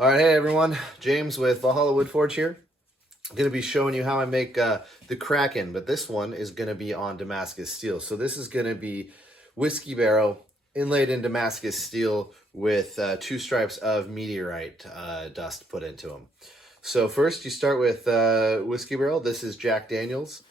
All right, hey everyone, James with Valhalla Woodforge here. I'm going to be showing you how I make the Kraken, but this one is going to be on Damascus steel. So this is going to be whiskey barrel inlaid in Damascus steel with 2 stripes of meteorite dust put into them. So first you start with whiskey barrel. This is Jack Daniels.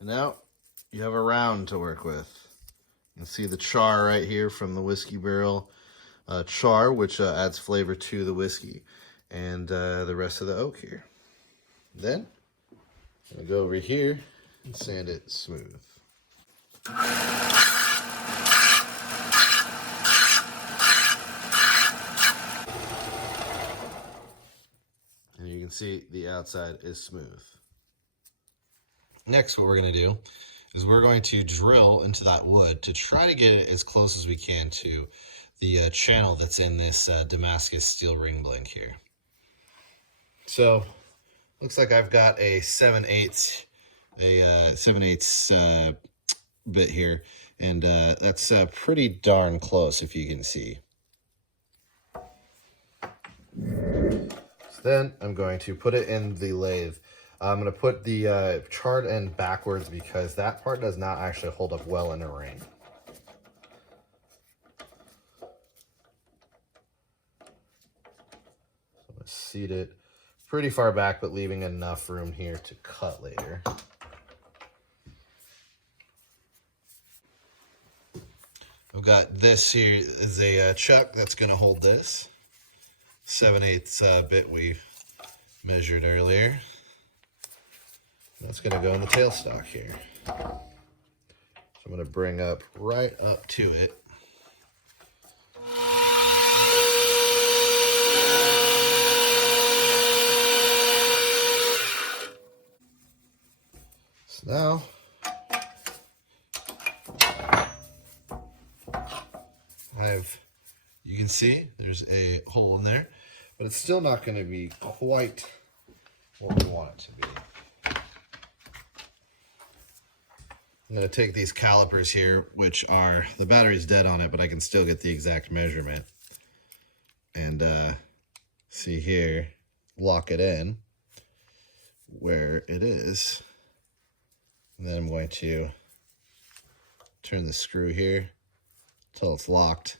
And now you have a round to work with. You can see the char right here from the whiskey barrel char, which adds flavor to the whiskey, and the rest of the oak here. Then I'm gonna go over here and sand it smooth. And you can see the outside is smooth. Next, what we're going to do is we're going to drill into that wood to try to get it as close as we can to the channel that's in this Damascus steel ring blink here. So, looks like I've got a 7/8 bit here, and that's pretty darn close if you can see. So then I'm going to put it in the lathe. I'm going to put the charred end backwards because that part does not actually hold up well in a ring. So I'm going to seat it pretty far back, but leaving enough room here to cut later. I've got this here is a chuck that's going to hold this 7/8 bit we measured earlier. That's going to go in the tailstock here. So I'm going to bring up right up to it. So now you can see there's a hole in there, but it's still not going to be quite what we want it to be. I'm going to take these calipers here, which are, the battery's dead on it, but I can still get the exact measurement. And see here, lock it in where it is. And then I'm going to turn the screw here until it's locked,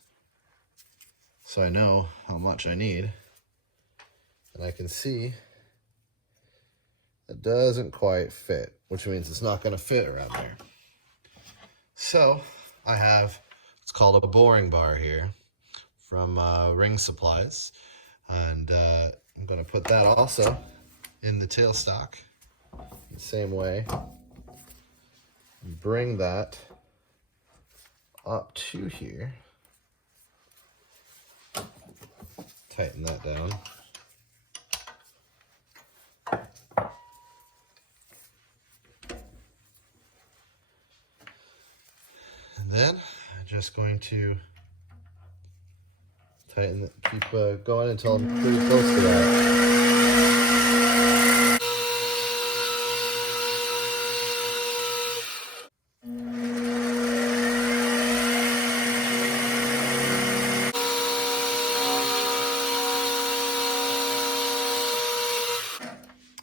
so I know how much I need. And I can see it doesn't quite fit, which means it's not going to fit around there. So I have what's called a boring bar here from Ring Supplies, and I'm going to put that also in the tailstock the same way. Bring that up to here, tighten that down. And then I'm just going to tighten, keep going until I'm pretty close to that.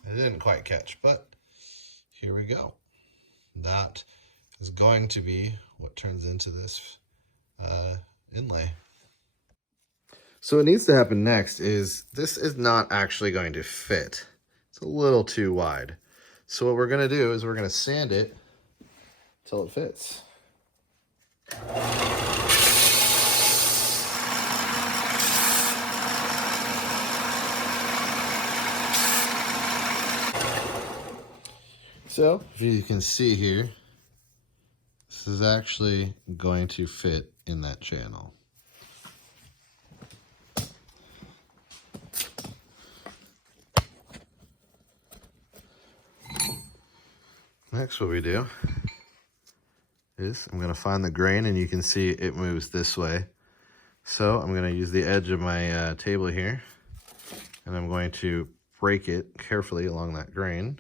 It didn't quite catch, but here we go. That is going to be what turns into this inlay. So what needs to happen next is this is not actually going to fit. It's a little too wide. So what we're going to do is we're going to sand it until it fits. So, if you can see here, this is actually going to fit in that channel. Next, what we do is I'm going to find the grain, and you can see it moves this way. So I'm going to use the edge of my table here, and I'm going to break it carefully along that grain,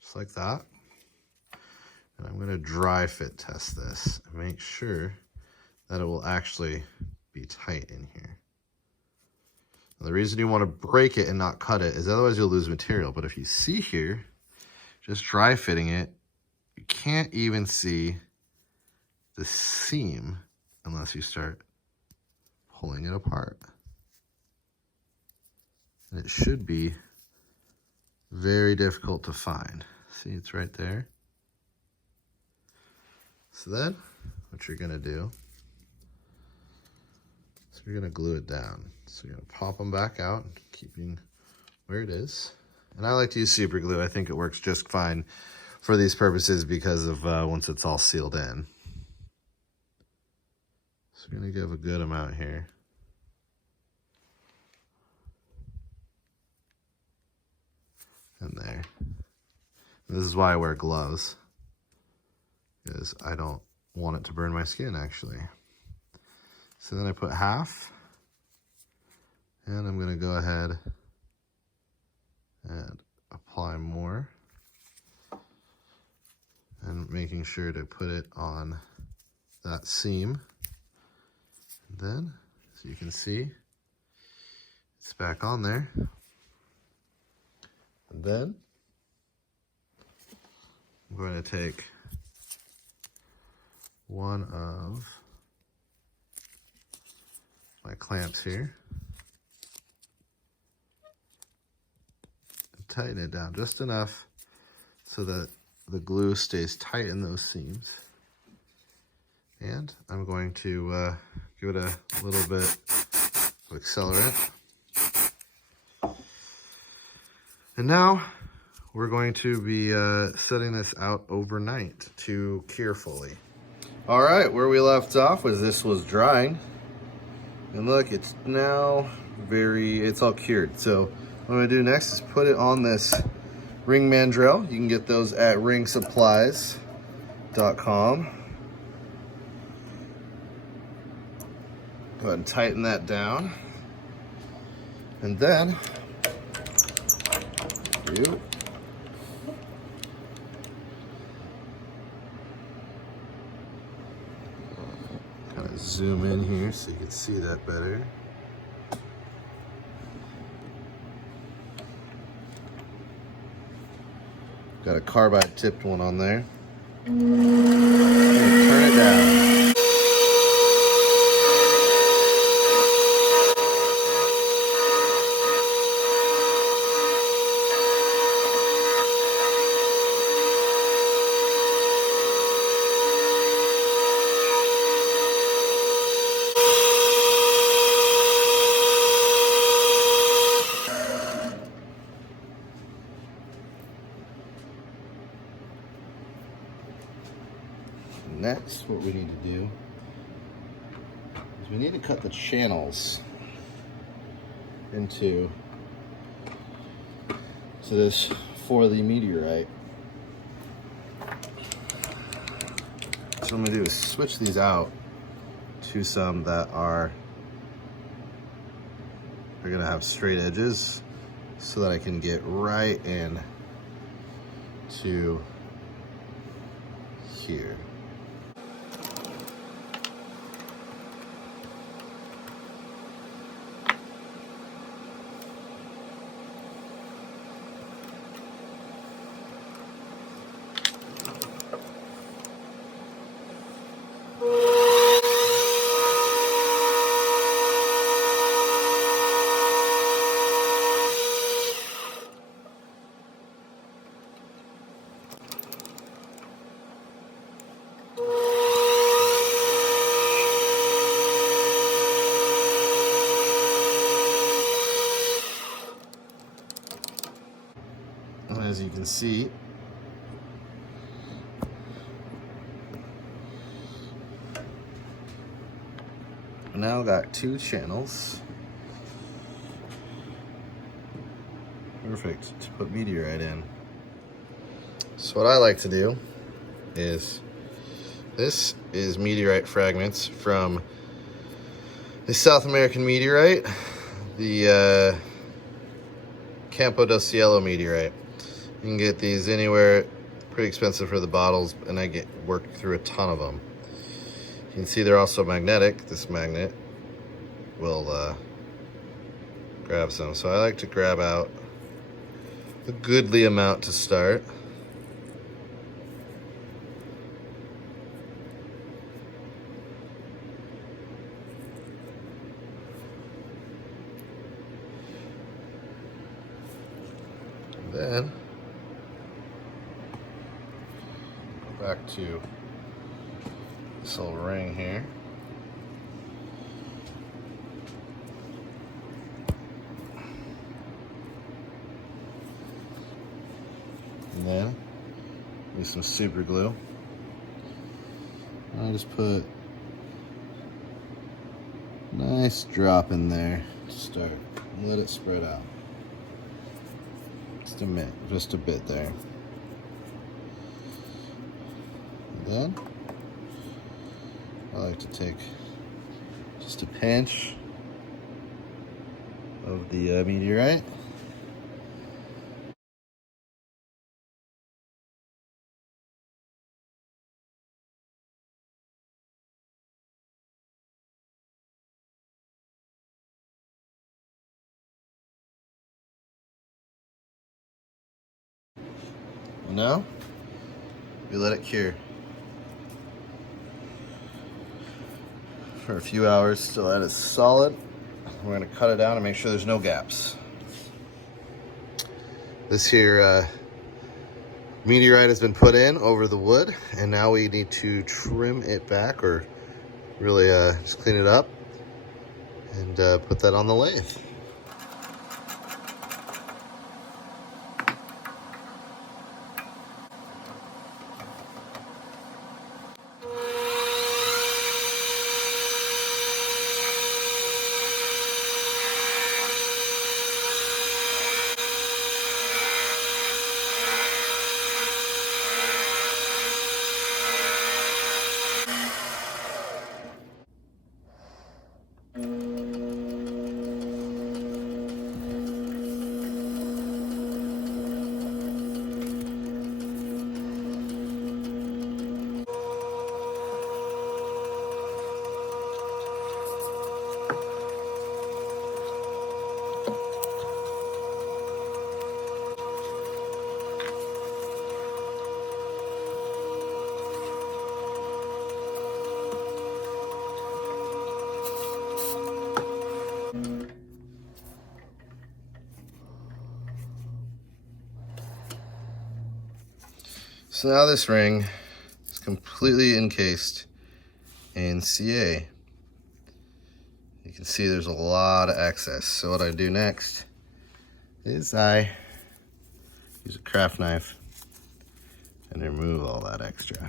just like that. And I'm going to dry fit test this and make sure that it will actually be tight in here. Now, the reason you want to break it and not cut it is otherwise you'll lose material. But if you see here, just dry fitting it, you can't even see the seam unless you start pulling it apart. And it should be very difficult to find. See, it's right there. So then what you're gonna do is you're gonna glue it down. So you're gonna pop them back out, keeping where it is. And I like to use super glue. I think it works just fine for these purposes because of once it's all sealed in. So we're gonna give a good amount here. And there. And this is why I wear gloves, because I don't want it to burn my skin actually. So then I put half, and I'm gonna go ahead and apply more, and making sure to put it on that seam. And then, so you can see, it's back on there. And then I'm going to take one of my clamps here and tighten it down just enough so that the glue stays tight in those seams. And I'm going to give it a little bit of accelerant. And now we're going to be setting this out overnight to cure fully. All right, where we left off was this was drying. And look, it's now it's all cured. So what I'm gonna do next is put it on this ring mandrel. You can get those at ringsupplies.com. Go ahead and tighten that down. And then kind of zoom in here so you can see that better. Got a carbide tipped one on there. Turn it down. Next, what we need to do is we need to cut the channels into this for the meteorite. So what I'm gonna do is switch these out to some that are gonna have straight edges so that I can get right in to here. As you can see, I now got 2 channels. Perfect to put meteorite in. So what I like to do is This is meteorite fragments from the South American meteorite, the Campo del Cielo meteorite. You can get these anywhere, pretty expensive for the bottles, and I worked through a ton of them. You can see they're also magnetic. This magnet will grab some. So I like to grab out a goodly amount to start. Then go back to this little ring here. And then use some super glue. I just put a nice drop in there to start and let it spread out. Just a bit there. And then I like to take just a pinch of the meteorite. And now we let it cure for a few hours till that is solid. We're going to cut it down and make sure there's no gaps. This here meteorite has been put in over the wood, and now we need to trim it back, or really just clean it up and put that on the lathe. So now this ring is completely encased in CA. You can see there's a lot of excess. So what I do next is I use a craft knife and remove all that extra.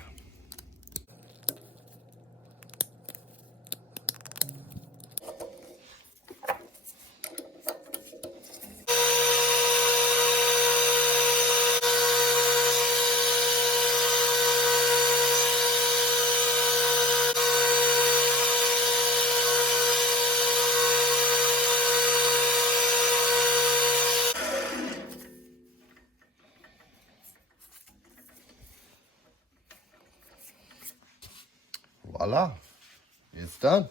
Voila, it's done.